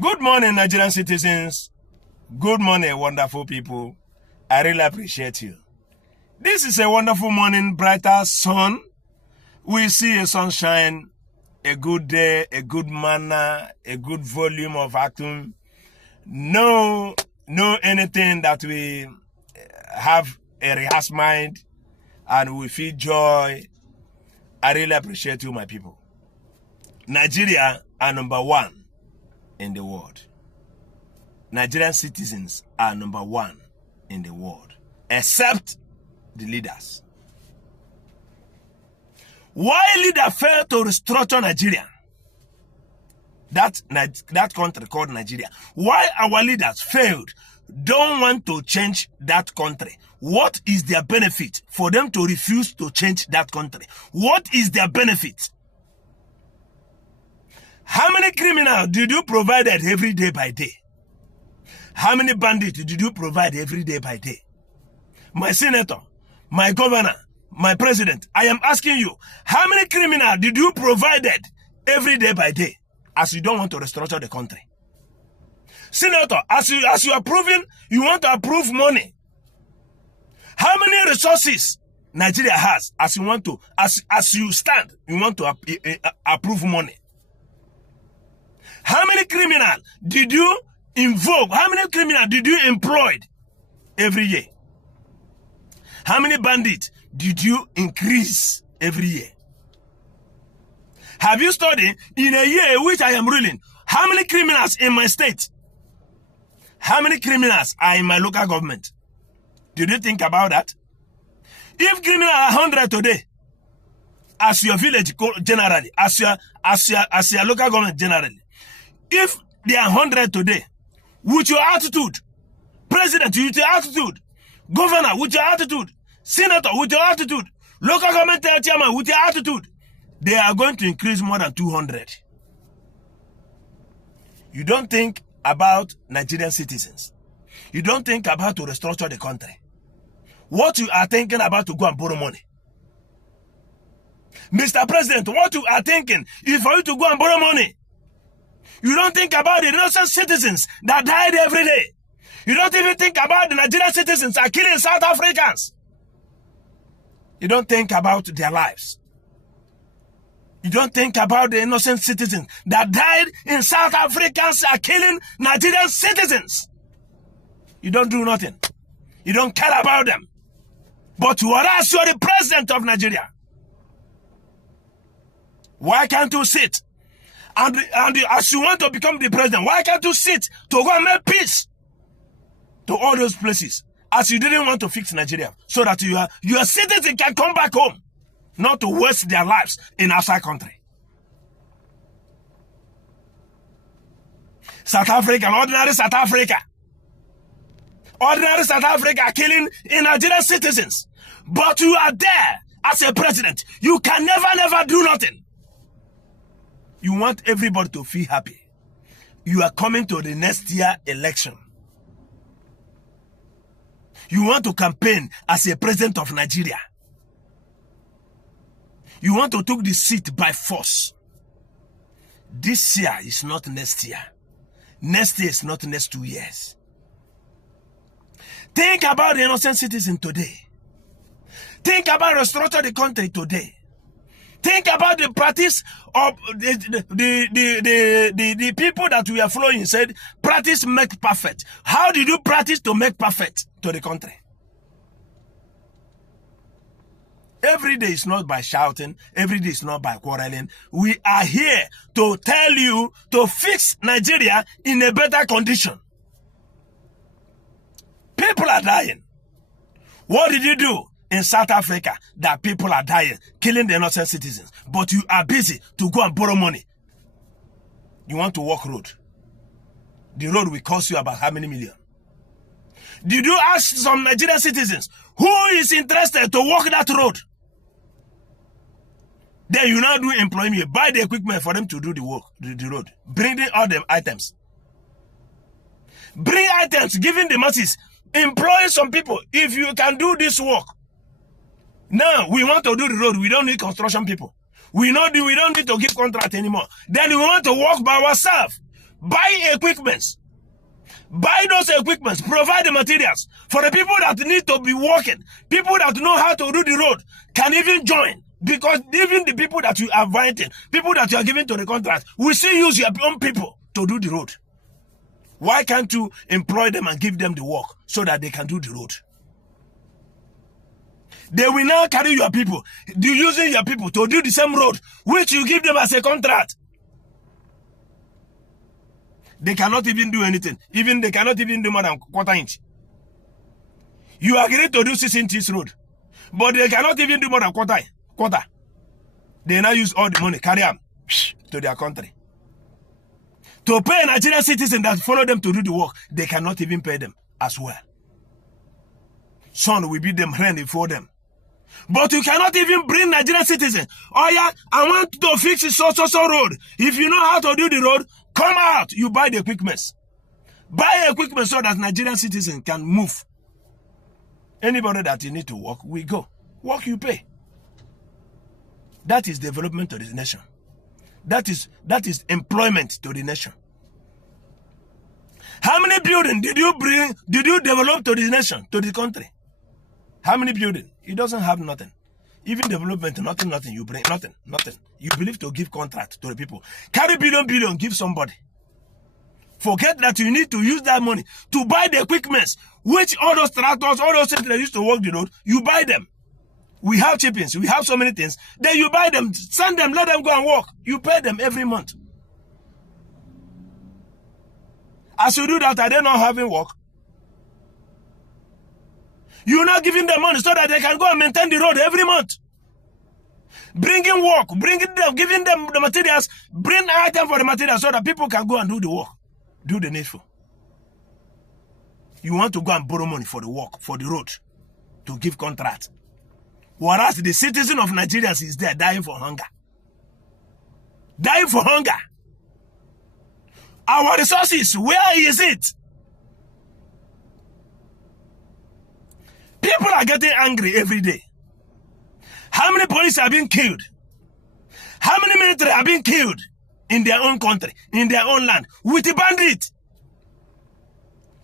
Good morning, Nigerian citizens. Good morning, wonderful people. I really appreciate you. This is a wonderful morning, brighter sun. We see a sunshine, a good day, a good manner, a good volume of action. No anything that we have a rehearsed mind and we feel joy. I really appreciate you, my people. Nigeria are number one in the world. Nigerian citizens are number one in the world, except the leaders. Why leaders fail to restructure Nigeria? That country called Nigeria. Why our leaders failed, don't want to change that country? What is their benefit for them to refuse to change that country? What is their benefit? How many criminals did you provide every day by day? How many bandits did you provide every day by day? My senator, my governor, my president, I am asking you, how many criminals did you provide every day by day as you don't want to restructure the country? Senator, as you are proving, you want to approve money. How many resources Nigeria has as you want to, as you stand, you want to approve money? How many criminals did you invoke? How many criminals did you employ every year? How many bandits did you increase every year? Have you studied in a year which I am ruling? How many criminals in my state? How many criminals are in my local government? Did you think about that? If criminals are 100 today, as your village generally, as your local government generally, if they are 100 today, with your attitude, president with your attitude, governor with your attitude, senator with your attitude, local government chairman with your attitude, they are going to increase more than 200. You don't think about Nigerian citizens. You don't think about to restructure the country. What you are thinking about to go and borrow money. Mr. President, what you are thinking is for you to go and borrow money. You don't think about the innocent citizens that died every day. You don't even think about the Nigerian citizens that are killing South Africans. You don't think about their lives. You don't think about the innocent citizens that died in South Africans are killing Nigerian citizens. You don't do nothing. You don't care about them. But whereas you're the president of Nigeria, why can't you sit? And as you want to become the president, why can't you sit to go and make peace to all those places as you didn't want to fix Nigeria so that your citizens can come back home, not to waste their lives in outside country? South Africa, ordinary South Africa killing in Nigerian citizens. But you are there as a president. You can never do nothing. You want everybody to feel happy. You are coming to the next year election. You want to campaign as a president of Nigeria. You want to take the seat by force. This year is not next year. Next year is not next 2 years. Think about the innocent citizen today. Think about restructure the country today. Think about the practice of the people that we are following said, practice make perfect. How did you practice to make perfect to the country? Every day is not by shouting. Every day is not by quarreling. We are here to tell you to fix Nigeria in a better condition. People are dying. What did you do in South Africa that people are dying, killing the innocent citizens? But you are busy to go and borrow money. You want to walk road. The road will cost you about how many million? Did you ask some Nigerian citizens who is interested to walk that road? Then you now do employment, buy the equipment for them to do the work, the road. Bring in all the items. Bring items, giving the masses. Employ some people. If you can do this work, now we want to do the road. We don't need construction people. We don't need to give contract anymore. Then we want to work by ourselves. Buy equipments. Buy those equipments. Provide the materials for the people that need to be working. People that know how to do the road can even join. Because even the people that you are inviting, people that you are giving to the contract, will still use your own people to do the road. Why can't you employ them and give them the work so that they can do the road? They will now carry your people, using your people to do the same road, which you give them as a contract. They cannot even do anything. They cannot even do more than quarter inch. You agree to do 6 inches road, but they cannot even do more than quarter. They now use all the money, carry them to their country. To pay a Nigerian citizen that follow them to do the work, they cannot even pay them as well. Son will beat them hand before them. But you cannot even bring Nigerian citizen. Oh yeah, I want to fix this so road. If you know how to do the road, come out. You buy the equipment. Buy equipment so that Nigerian citizen can move. Anybody that you need to work, we go. Work, you pay. That is development to this nation. That is employment to the nation. How many buildings did you develop to this nation, to the country? How many buildings? It doesn't have nothing. Even development, nothing. You bring nothing. You believe to give contract to the people. Carry billion, give somebody. Forget that you need to use that money to buy the equipment, which all those tractors, all those things that used to work the road, you buy them. We have chippings, we have so many things. Then you buy them, send them, let them go and work. You pay them every month. As you do that, are they not having work? You're not giving them money so that they can go and maintain the road every month. Bringing work, giving them the materials, bring items for the materials so that people can go and do the work. Do the needful. You want to go and borrow money for the work, for the road, to give contract. Whereas the citizen of Nigeria is there dying for hunger. Dying for hunger. Our resources, where is it? People are getting angry every day. How many police are being killed? How many military are being killed in their own country, in their own land, with a bandit?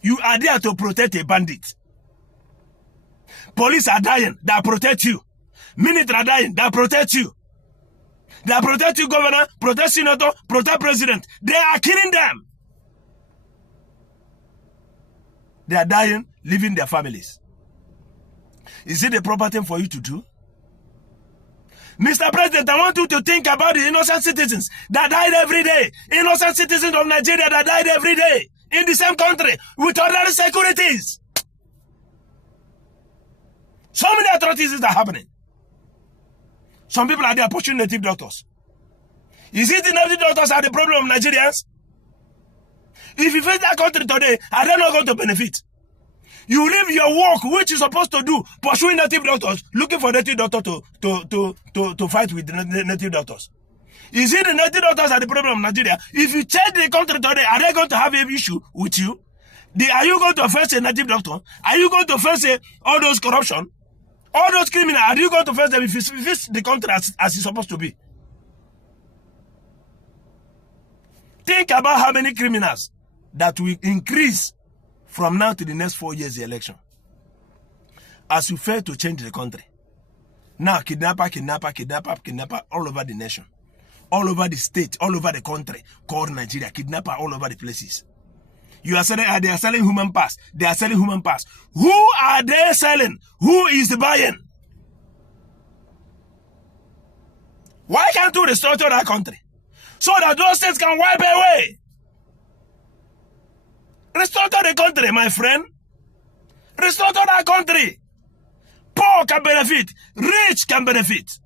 You are there to protect a bandit. Police are dying, that protect you. Military are dying, that protect you. They protect you, governor, protect senator, protect president. They are killing them. They are dying, leaving their families. Is it the proper thing for you to do? Mr. President, I want you to think about the innocent citizens that died every day. Innocent citizens of Nigeria that died every day in the same country with other securities. So many atrocities are happening. Some people are there pushing native doctors. Is it the native doctors are the problem of Nigerians? If you face that country today, are they not going to benefit? You leave your work, which you're supposed to do, pursuing native doctors, looking for native doctors to fight with the native doctors. Is it the native doctors are the problem of Nigeria? If you change the country today, are they going to have an issue with you? Are you going to face a native doctor? Are you going to face all those corruption? All those criminals, are you going to face them if you face the country as it's supposed to be? Think about how many criminals that will increase from now to the next 4 years election. As you fail to change the country. Now, kidnapper, all over the nation. All over the state, all over the country, called Nigeria. Kidnapper all over the places. You are selling, they are selling human pass. They are selling human pass. Who are they selling? Who is buying? Why can't you restructure that country? So that those states can wipe away. Restructure the country, my friend. Restructure that country. Poor can benefit. Rich can benefit.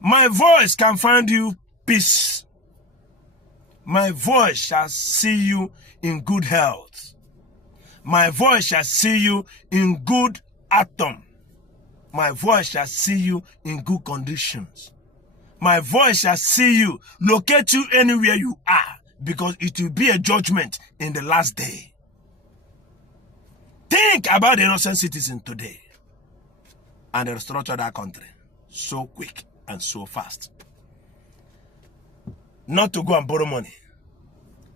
My voice can find you peace. My voice shall see you in good health. My voice shall see you in good atom. My voice shall see you in good conditions. My voice shall see you, locate you anywhere you are, because it will be a judgment in the last day. Think about the innocent citizen today and restructure that country so quick and so fast. not to go and borrow money.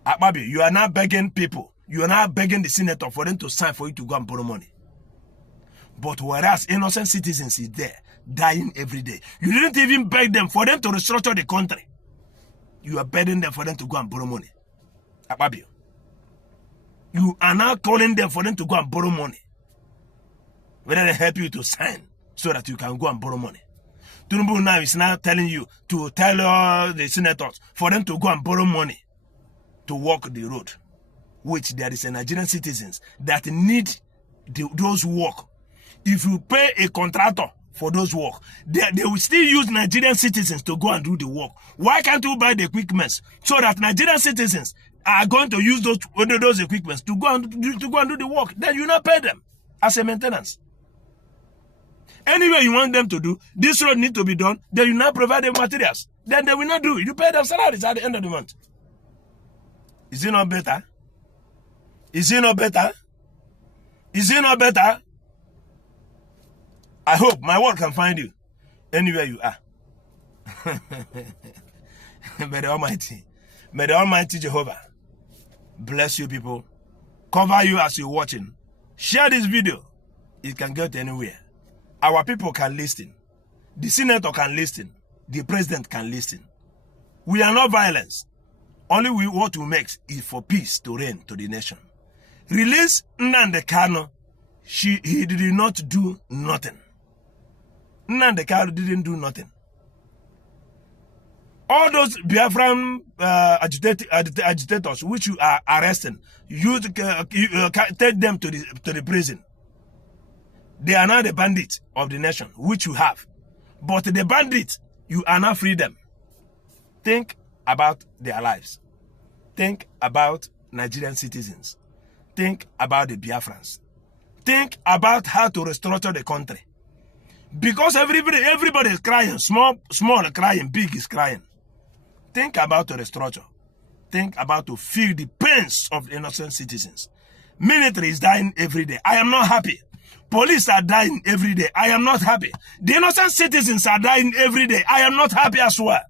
Akpabi, you are now begging people. You are now begging the senator for them to sign for you to go and borrow money. But whereas innocent citizens is there, dying every day. You didn't even beg them for them to restructure the country. You are begging them for them to go and borrow money. Akpabi, you are now calling them for them to go and borrow money. Whether they help you to sign so that you can go and borrow money. Tinubu now is now telling you to tell all the senators for them to go and borrow money to walk the road, which there is a Nigerian citizens that need those work. If you pay a contractor for those work, they will still use Nigerian citizens to go and do the work. Why can't you buy the equipment so that Nigerian citizens are going to use those equipments to go and do the work? Then you not pay them as a maintenance. Anyway you want them to do, this road need to be done, then you not provide the materials. Then they will not do it. You pay them salaries at the end of the month. Is it not better? Is it not better? Is it not better? I hope my word can find you anywhere you are. May the Almighty Jehovah bless you people, cover you as you're watching. Share this video. It can get anywhere. Our people can listen. The senator can listen. The president can listen. We are not violence. Only what we make is for peace to reign to the nation. Release Nnamdi Kanu. He did not do nothing. Nnamdi Kanu didn't do nothing. All those Biafran agitators which you are arresting, you take them to the prison. They are now the bandits of the nation, which you have. But the bandits, you are not free them. Think about their lives. Think about Nigerian citizens. Think about the Biafrans. Think about how to restructure the country. Because everybody is crying. Small crying, big is crying. Think about the restructure. Think about to feel the pains of innocent citizens. Military is dying every day. I am not happy. Police are dying every day. I am not happy. The innocent citizens are dying every day. I am not happy as well.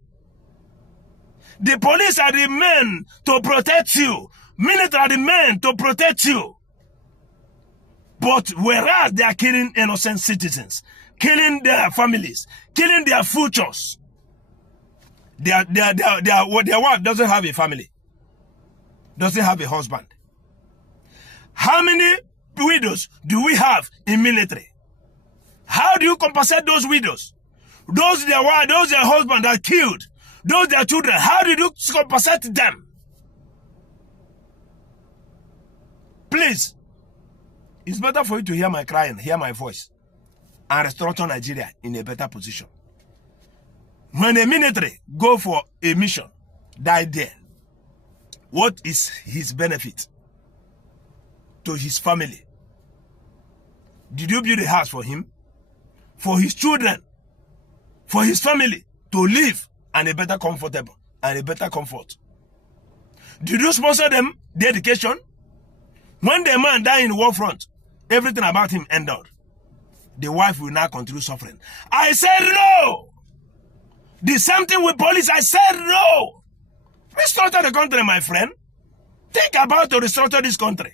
The police are the men to protect you. Military are the men to protect you. But whereas they are killing innocent citizens, killing their families, killing their futures, their wife doesn't have a family, doesn't have a husband. How many widows do we have in military? How do you compensate those widows? Those their wife, those their husband are killed, those their children, how did you compensate them? Please, it's better for you to hear my crying, hear my voice, and restructure Nigeria in a better position. When a military go for a mission, die there, what is his benefit to his family? Did you build a house for him, for his children, for his family to live and a better comfortable and a better comfort? Did you sponsor them the education? When the man died in the war front, everything about him ended. The wife will now continue suffering. I said no. The same thing with police. I said no. Restructure the country, my friend. Think about to restructure this country.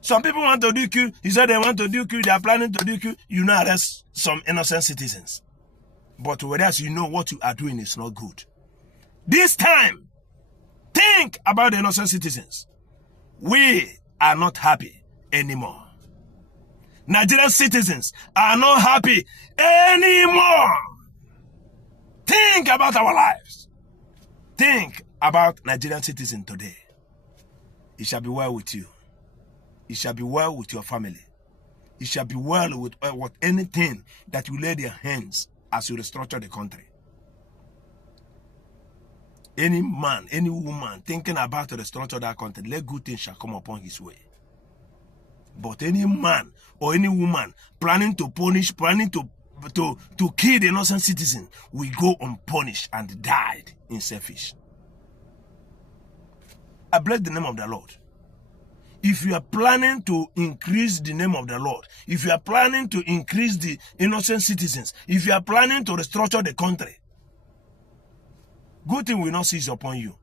Some people want to do coup. He said they want to do coup. They are planning to do coup. You now arrest some innocent citizens. But whereas you know what you are doing is not good. This time, think about the innocent citizens. We are not happy anymore. Nigerian citizens are not happy anymore. Think about our lives. Think about Nigerian citizens today. It shall be well with you. It shall be well with your family. It shall be well with anything that you lay their hands as you restructure the country. Any man, any woman thinking about to restructure that country, let good things shall come upon his way. But any man or any woman planning to punish, planning to kill the innocent citizen will go unpunished and died in selfish. I bless the name of the Lord. If you are planning to increase the name of the Lord, if you are planning to increase the innocent citizens, if you are planning to restructure the country, good thing will not cease upon you.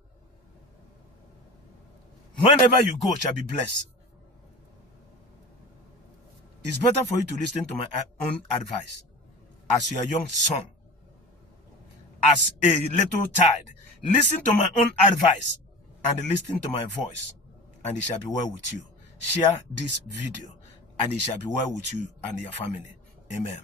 Whenever you go, shall be blessed. It's better for you to listen to my own advice. As your young son, as a little child, listen to my own advice and listen to my voice, and it shall be well with you. Share this video, and it shall be well with you and your family. Amen.